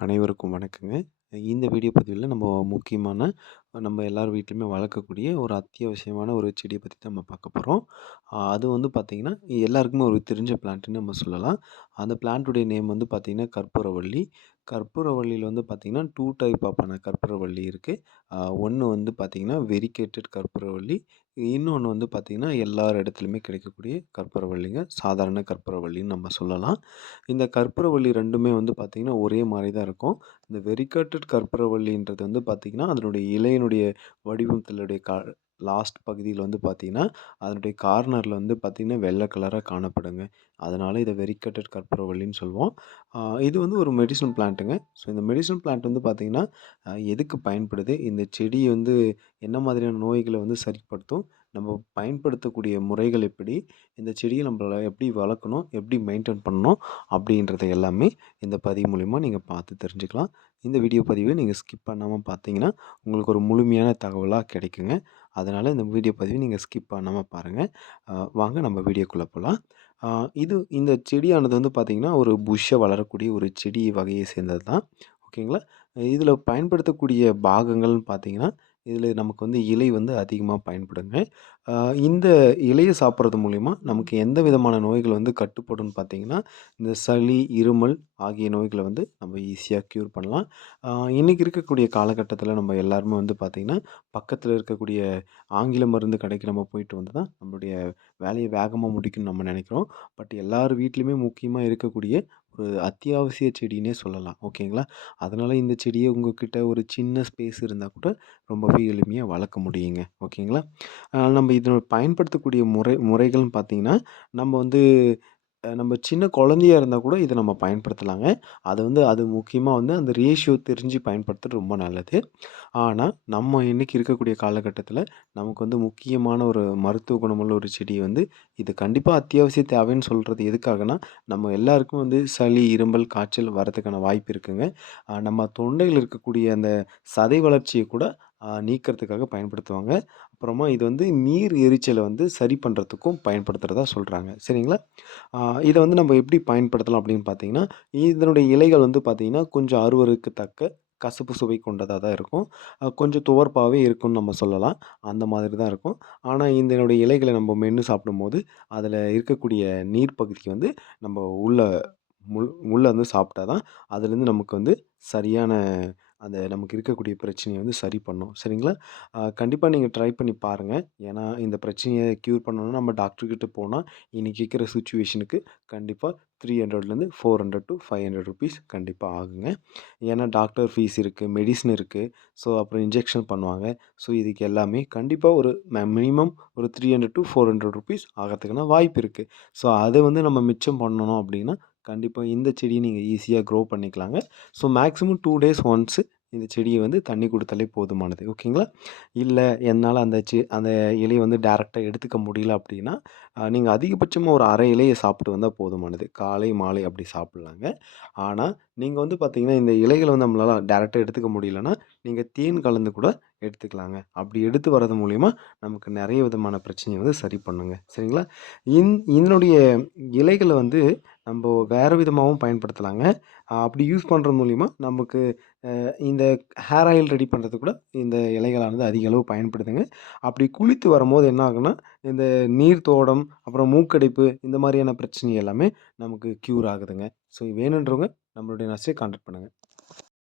அனைவருக்கும் வணக்கங்க. இந்த வீடியோ பதிவில நம்ம எல்லார் வீட்லயுமே வளர்க்கக்கூடிய ஒரு அத்தியாவசியமான ஒரு செடிய பத்தி தான் நம்ம பார்க்க போறோம். அது வந்து பார்த்தீங்கன்னா, எல்லாருக்குமே ஒரு தெரிஞ்ச பிளான்ட்ன்னு நம்ம சொல்லலாம். அந்த பிளான்ட்டுடைய நேம் வந்து பார்த்தீங்கன்னா, கற்பூரவள்ளி. கற்பூரவள்ளியில வந்து பார்த்தீங்கன்னா, 2 டைப் ஆஃப்பான கற்பூரவள்ளி இருக்கு. ஒண்ணு வந்து பார்த்தீங்கன்னா, வெரிகேட்டட் கற்பூரவள்ளி. இன்னொன்னு வந்து பார்த்தீங்கன்னா, எல்லார் இடத்துலயுமே கிடைக்கக்கூடிய கற்பூரவள்ளிங்க. சாதாரண கற்பூரவள்ளின்னு நம்ம சொல்லலாம். இந்த கற்பூரவள்ளி 2மே வந்து பார்த்தீங்கன்னா, ஒரே மாரி தான் இருக்கும். இந்த வெரிகேட்டட் கற்பூரவள்ளின்றது வந்து பார்த்தீங்கன்னா, அதனுடைய இலையினுடைய வடிவத்தினுடைய லாஸ்ட் பகுதியில வந்து பார்த்தீங்கன்னா, அதனுடைய கார்னர்ல வந்து பார்த்தீங்கன்னா, வெள்ள கலரா காணப்படுங்க. அதனால இத வெரிகேட்டட் கற்பூரவள்ளின்னு சொல்லுவோம். அ இது வந்து ஒரு மெடிசினல் பிளான்ட்டுங்க. ஸோ இந்த மெடிசினல் பிளான்ட் வந்து பார்த்தீங்கன்னா, எதுக்கு பயன்படுது? இந்த செடி வந்து என்ன மாதிரியான நோய்கள வந்து சரிப்படுத்தும்? நம்ம பயன்படுத்தக்கூடிய முறைகள் எப்படி? இந்த செடிய நம்பளால எப்படி வளர்க்கணும்? எப்படி மெயின்டெயின் பண்ணணும்? அப்படின்றத எல்லாமே இந்த பதிவு மூலியமா நீங்க பார்த்து தெரிஞ்சுக்கலாம். இந்த வீடியோ பதிவ நீங்க ஸ்கிப் பண்ணாம பார்த்தீங்கன்னா, உங்களுக்கு ஒரு முழுமையான தகவலா கிடைக்குங்க. அதனால இந்த வீடியோ பதிவ நீங்க ஸ்கிப் பண்ணாம பாருங்க. வாங்க நம்ம வீடியோக்குள்ள போலாம். அ இந்த செடியானது வந்து பார்த்தீங்கன்னா, ஒரு புஷ்ஷா வளரக்கூடிய ஒரு செடி வகையை சேர்ந்தது தான். ஓகேங்களா? இதில பயன்படுத்தக்கூடிய பாகங்கள்னு பார்த்தீங்கன்னா, இதில நமக்கு வந்து இலை வந்து அதிகமா பயன்படுங்க. அ இந்த இலைய சாப்பிடுறது மூலியமா நமக்கு எந்த விதமான நோய்கள் வந்து கட்டுப்படும்னு பார்த்தீங்கன்னா, இந்த சளி, இருமல் ஆகிய நோய்கள வந்து நம்ம ஈஸியா க்யூர் பண்ணலாம். அ இன்னைக்கு இருக்கக்கூடிய காலகட்டத்தில நம்ம எல்லாருமே வந்து பார்த்தீங்கன்னா, பக்கத்தில இருக்கக்கூடிய ஆங்கில மருந்து கடைக்கு நம்ம போயிட்டு வந்து தான் நம்மளுடைய வேலைய வேகமா முடிக்கணும்னு நம்ம நெனைக்கிறோம். பட் எல்லார் வீட்லயுமே முக்கியமா இருக்கக்கூடிய ஒரு அத்தியாவசிய செடின்னே சொல்லலாம். ஓகேங்களா? அதனால இந்த செடிய உங்ககிட்ட ஒரு சின்ன ஸ்பேஸ் இருந்தா கூட ரொம்பவே எளிமையா வளர்க்க முடியுங்க. ஓகேங்களா? நம்ம இத பயன்படுத்தக்கூடிய முறைகள்னு பார்த்தீங்கன்னா, நம்ம வந்து நம்ம சின்ன குழந்தையா இருந்தா கூட இத நம்ம பயன்படுத்தலாங்க. அது முக்கியமா வந்து அந்த ரேஷியோ தெரிஞ்சு பயன்படுத்துறது ரொம்ப நல்லது. ஆனா, நம்ம இன்னைக்கு இருக்கக்கூடிய காலகட்டத்தில நமக்கு வந்து முக்கியமான ஒரு மருத்துவ குணமுள்ள ஒரு செடி வந்து இது கண்டிப்பா அத்தியாவசிய தேவைன்னு சொல்றது எதுக்காகன்னா, நம்ம எல்லாருக்கும் வந்து சளி, இருமல், காய்ச்சல் வரதுக்கான வாய்ப்பு இருக்குங்க. நம்ம தொண்டையில இருக்கக்கூடிய அந்த சதை வளர்ச்சிய கூட நீக்கிறதுக்காக பயன்படுத்துவாங்க. அப்புறமா இது வந்து நீர் எரிச்சல வந்து சரி பண்றதுக்கும் பயன்படுத்துறதா சொல்றாங்க. சரிங்களா? ஆ இத வந்து நம்ம எப்படி பயன்படுத்தலாம் அப்படின்னு பார்த்தீங்கன்னா, இதனுடைய இலைகள் வந்து பார்த்தீங்கன்னா, கொஞ்சம் அருவருக்கத்தக்க கசப்பு சுவை கொண்டதா தான் இருக்கும். கொஞ்சம் துவர்ப்பாவே இருக்கும்னு நம்ம சொல்லலாம். அந்த மாதிரி தான் இருக்கும். ஆனா, இதனுடைய இலைகள நம்ம மென்னு சாப்பிடும்போது, அதில இருக்கக்கூடிய நீர் பகுதிக்கு வந்து நம்ம உள்ள உள்ள வந்து சாப்பிட்டா தான், அதுலேருந்து நமக்கு வந்து சரியான அந்த நமக்கு இருக்கக்கூடிய பிரச்சனைய வந்து சரி பண்ணும். சரிங்களா? கண்டிப்பா நீங்க ட்ரை பண்ணி பாருங்க. ஏன்னா, இந்த பிரச்சனைய க்யூர் பண்ணணும்னா நம்ம டாக்டர் கிட்ட போனா, இன்னைக்கு இருக்கிற சிச்சுவேஷனுக்கு கண்டிப்பா 300லேருந்து 400 டூ ₹500 கண்டிப்பா ஆகுங்க. ஏன்னா, டாக்டர் ஃபீஸ் இருக்கு, மெடிசின் இருக்கு. ஸோ, அப்புறம் இன்ஜெக்ஷன் பண்ணுவாங்க. ஸோ, இதுக்கு எல்லாமே கண்டிப்பா ஒரு மினிமம் ஒரு 300 டூ ₹400 ஆகறதுக்கான வாய்ப்பு இருக்கு. ஸோ, அத வந்து நம்ம மிச்சம் பண்ணணும் அப்டின்னா, கண்டிப்பா இந்த செடிய நீங்க ஈஸியா க்ரோ பண்ணிக்கலாங்க. ஸோ, மேக்ஸிமம் 2 டேஸ் ஒன்ஸ் இந்த செடிய வந்து தண்ணி குடுத்தாலே போதுமானது. ஓகேங்களா? இல்ல என்னால அந்த இலைய வந்து டைரக்ட்டா எடுத்துக்க முடியல அப்டின்னா, நீங்க அதிகபட்சமா ஒரு 1/2 இலைய சாப்பிட்டு வந்தா போதுமானது. காலை, மாலை அப்டி சாப்பிடலாங்க. ஆனா, நீங்க வந்து பார்த்தீங்கன்னா, இந்த இலைகள வந்து நம்மளால டைரக்ட்டா எடுத்துக்க முடியலன்னா, நீங்க தேன் கலந்து கூட எடுத்துக்கலாங்க. அப்படி எடுத்து வரது மூலியமா நமக்கு நெறைய விதமான பிரச்சனைய வந்து சரி பண்ணுங்க. சரிங்களா? இதனுடைய இலைகள வந்து நம்ப வேற விதமாவும் பயன்படுத்தலாங்க. அப்படி யூஸ் பண்றது மூலியமா நமக்கு இந்த ஹேர் ஆயில் ரெடி பண்றதுக்கு கூட இந்த இலைகளானது அதிக அளவு பயன்படுதுங்க. அப்படி குளித்து வரும்போது என்ன ஆகும்னா, இந்த நீர் தோடம், அப்புறம் மூக்கடைப்பு இந்த மாரியான பிரச்சனை எல்லாமே நமக்கு க்யூர் ஆகுதுங்க. ஸோ வேணுன்றவங்க நம்மளுடைய நர்ஸரிய கான்டாக்ட் பண்ணுங்க.